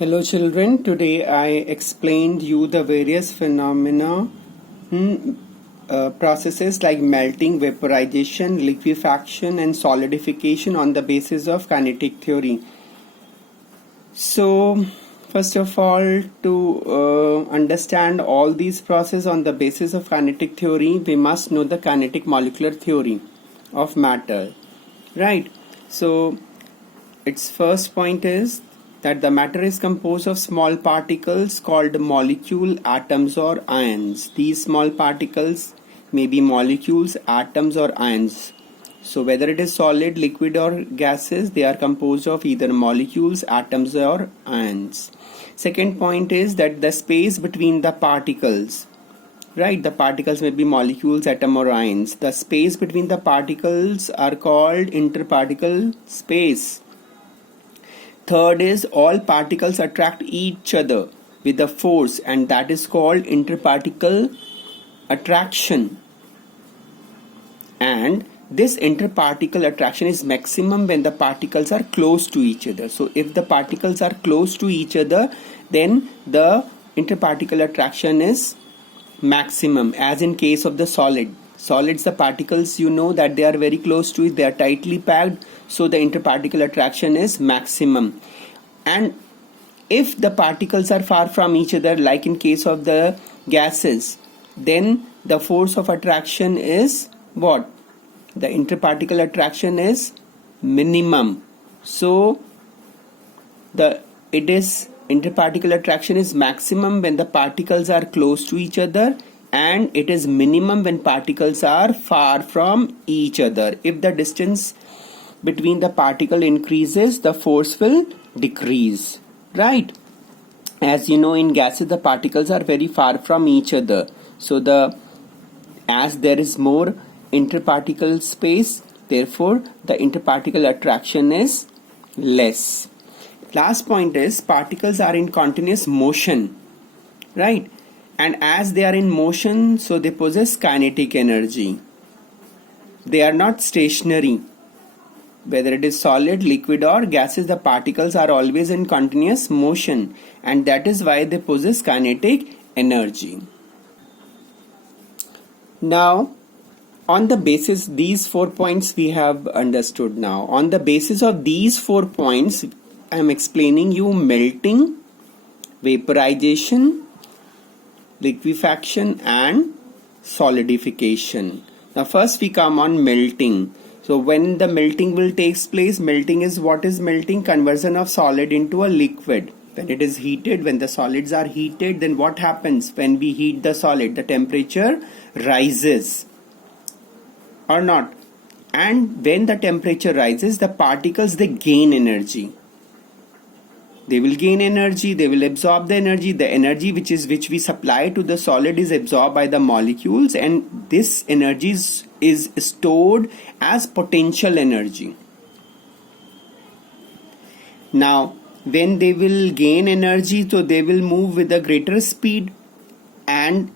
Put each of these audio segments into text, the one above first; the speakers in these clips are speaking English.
Hello children, today I explained you the various phenomena processes like melting, vaporization, liquefaction and solidification on the basis of kinetic theory. So first of all, to understand all these processes on the basis of kinetic theory, we must know the kinetic molecular theory of matter, right? So its first point is that the matter is composed of small particles called molecule, atoms or ions. These small particles may be molecules, atoms or ions. So whether it is solid, liquid or gases, they are composed of either molecules, atoms or ions. Second point is that the space between the particles, right, the particles may be molecules, atom or ions. The space between the particles are called interparticle space. Third is all particles attract each other with a force, and that is called interparticle attraction. And this interparticle attraction is maximum when the particles are close to each other. So if the particles are close to each other, then the interparticle attraction is maximum, as in case of the solids, the particles, you know that they are very close to it, they are tightly packed, so the interparticle attraction is maximum. And if the particles are far from each other, like in case of the gases, then the force of attraction is what? The interparticle attraction is minimum. So interparticle attraction is maximum when the particles are close to each other, and it is minimum when particles are far from each other. If the distance between the particle increases, the force will decrease, right? As you know, in gases the particles are very far from each other, so as there is more interparticle space, therefore the interparticle attraction is less. Last point is particles are in continuous motion, right? And as they are in motion, so they possess kinetic energy. They are not stationary. Whether it is solid, liquid or gases, the particles are always in continuous motion, and that is why they possess kinetic energy. Now, on the basis, these 4 points we have understood now. On the basis of these 4 points, I am explaining you melting, vaporization, liquefaction and solidification. Now first we come on melting. So when the melting will take place, melting is what is melting? Conversion of solid into a liquid. When it is heated, when the solids are heated, then what happens? When we heat the solid, the temperature rises or not? And when the temperature rises, the particles, they gain energy. They will gain energy, they will absorb the energy which we supply to the solid is absorbed by the molecules, and this energy is stored as potential energy. Now when they will gain energy, so they will move with a greater speed and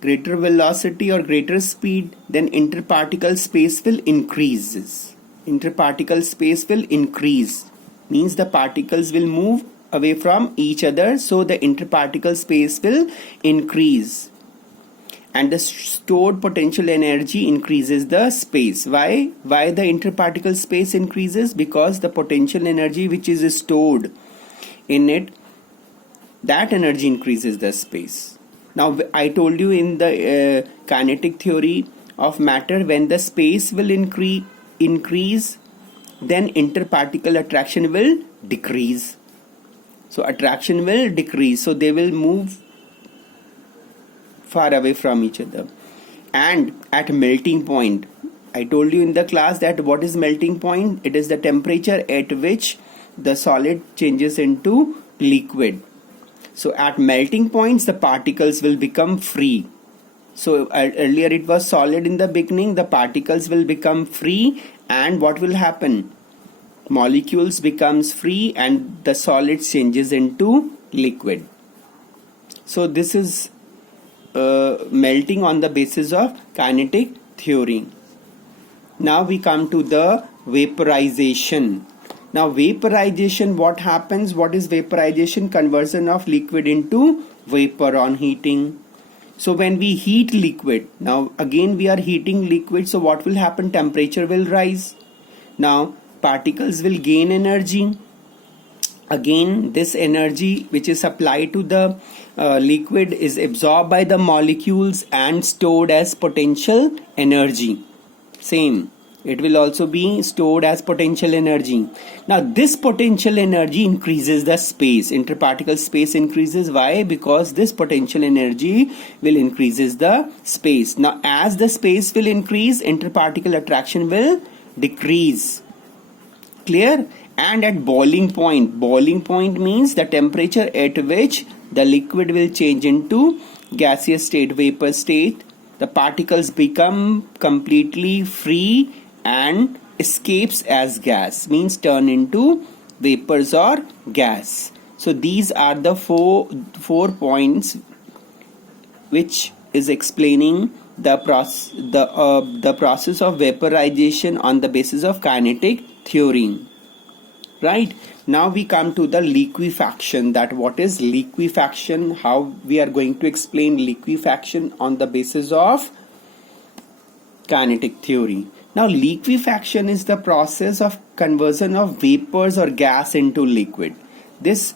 greater velocity or greater speed, then interparticle space will increase. Interparticle space will increase, means the particles will move away from each other, so the interparticle space will increase, and the stored potential energy increases the space. Why the interparticle space increases? Because the potential energy which is stored in it, that energy increases the space. Now I told you in the kinetic theory of matter, when the space will increase, then interparticle attraction will decrease. So attraction will decrease, so they will move far away from each other. And at melting point, I told you in the class that what is melting point? It is the temperature at which the solid changes into liquid. So at melting points, the particles will become free. So earlier it was solid in the beginning, the particles will become free, and what will happen? Molecules becomes free and the solid changes into liquid. So this is melting on the basis of kinetic theory. Now we come to the vaporization. Now vaporization, what happens? What is vaporization? Conversion of liquid into vapor on heating. So when we heat liquid, now again we are heating liquid, so what will happen? Temperature will rise. Now particles will gain energy. Again, this energy which is supplied to the liquid is absorbed by the molecules and stored as potential energy. Same, it will also be stored as potential energy. Now this potential energy increases the space. Interparticle space increases. Why? Because this potential energy will increases the space. Now as the space will increase, interparticle attraction will decrease. Clear? And at boiling point means the temperature at which the liquid will change into gaseous state, vapor state, the particles become completely free and escapes as gas, means turn into vapors or gas. So these are the four points which is explaining the process of vaporization on the basis of kinetic theory. Right, now we come to the liquefaction. That what is liquefaction? How we are going to explain liquefaction on the basis of kinetic theory. Now liquefaction is the process of conversion of vapors or gas into liquid. These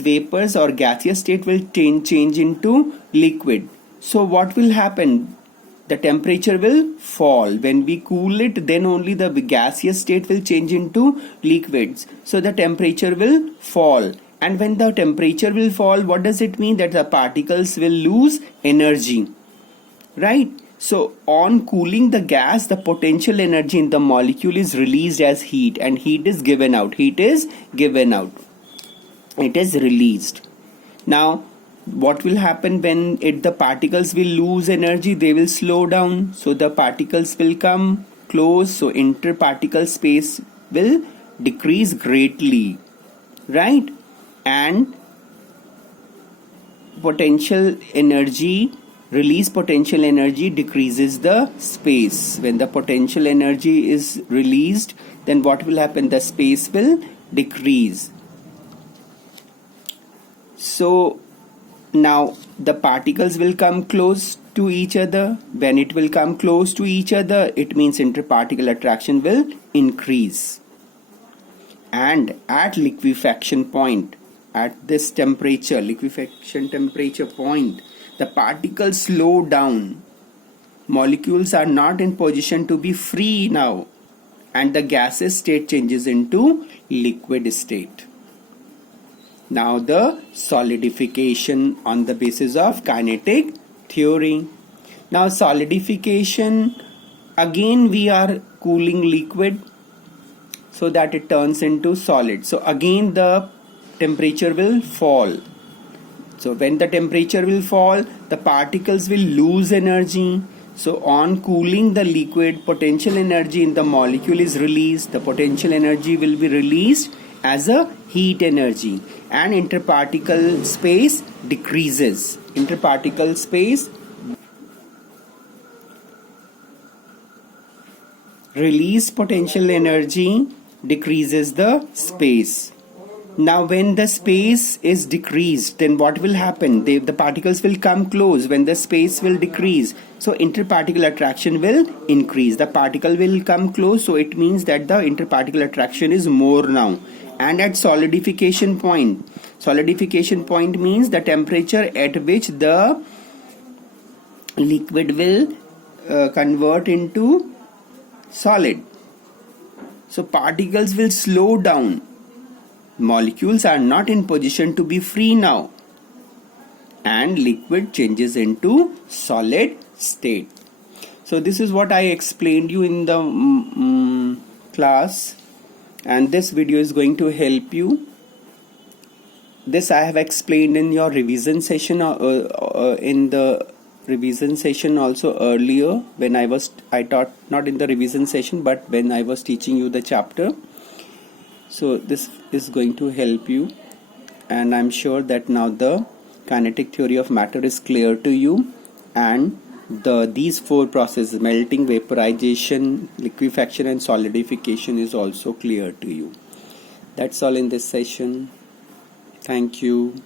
vapors or gaseous state will change into liquid. So what will happen? The temperature will fall. When we cool it, then only the gaseous state will change into liquids. So the temperature will fall. And when the temperature will fall, what does it mean? That the particles will lose energy. Right? So on cooling the gas, the potential energy in the molecule is released as heat, and heat is given out. Heat is given out. It is released. Now what will happen when the particles will lose energy? They will slow down. So the particles will come close. So interparticle space will decrease greatly. Right? And potential energy, release potential energy decreases the space. When the potential energy is released, then what will happen? The space will decrease. So now the particles will come close to each other. When it will come close to each other, it means interparticle attraction will increase. And at liquefaction point, at this temperature, liquefaction temperature point, the particles slow down. Molecules are not in position to be free now, and the gaseous state changes into liquid state. Now the solidification on the basis of kinetic theory. Now solidification, again we are cooling liquid so that it turns into solid. So again the temperature will fall. So when the temperature will fall, the particles will lose energy. So on cooling the liquid, potential energy in the molecule is released. The potential energy will be released as a heat energy, and interparticle space decreases. Interparticle space, release potential energy decreases the space. Now when the space is decreased, then what will happen? The particles will come close. When the space will decrease, so interparticle attraction will increase. The particle will come close, so it means that the interparticle attraction is more now. And at solidification point means the temperature at which the liquid will convert into solid. So particles will slow down. Molecules are not in position to be free now, and liquid changes into solid state. So this is what I explained you in the class, and this video is going to help you. This I have explained in your revision session, in the revision session also earlier, when I taught, not in the revision session but when I was teaching you the chapter. So this is going to help you, and I'm sure that now the kinetic theory of matter is clear to you, and these four processes, melting, vaporization, liquefaction and solidification, is also clear to you. That's all in this session. Thank you.